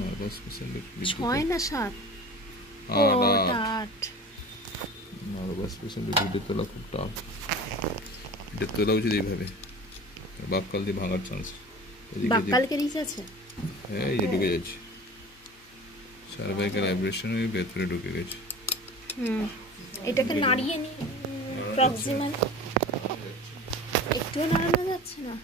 Nervous patient 6 না 7? 8 nervous patient video তোলা খুব টাফ। ভিডিও তোলা উচিত এইভাবে, বাক্কাল দিয়ে ভাঙার চান্স। বাক্কালকে রিচ আছে। হ্যাঁ এই ঢুকে যাচ্ছে, সার্ভাইকাল ভাইব্রেশন ওই ভেতরে ঢুকে গেছে। এটাকে নাড়িয়ে নি প্রক্সিমাল, একটু নাড়ানো যাচ্ছে না।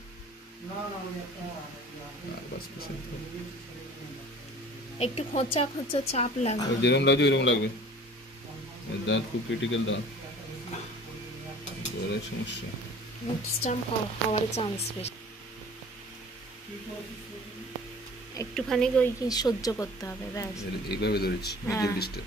একটু খোঁচা খোঁচা চাপ লাগবে, যেরকম লাগছে ওইরকম লাগবে। দাঁত খুব ক্রিটিক্যাল দাঁত, বড় সমস্যা। রুট স্টাম্প হওয়ার চান্স বেশি। একটুখানি ওই কি সহ্য করতে হবে ব্যাস। এইভাবে ধরেছি মিডল ডিস্টার।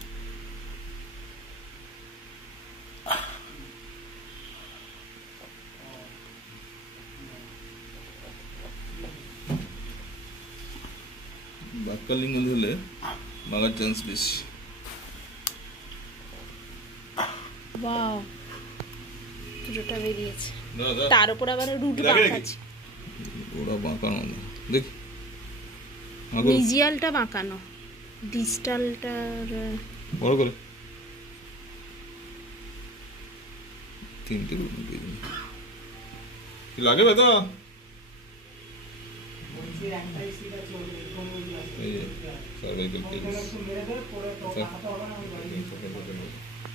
বাক্কাল লিঙ্গ ধরলে ভাঙার চান্স বেশি। ওয়াও, পুরোটা বেরিয়েছে। তার উপর আবার রুট বাঁকাচ্ছে। ওরা বাঁকানো না, দেখ মিজিয়ালটা বাঁকানো, ডিস্টালটার বড় করে 3টে রুট নিয়ে কি লাগে ব্যথা? এই সার্ভাইকাল পেজ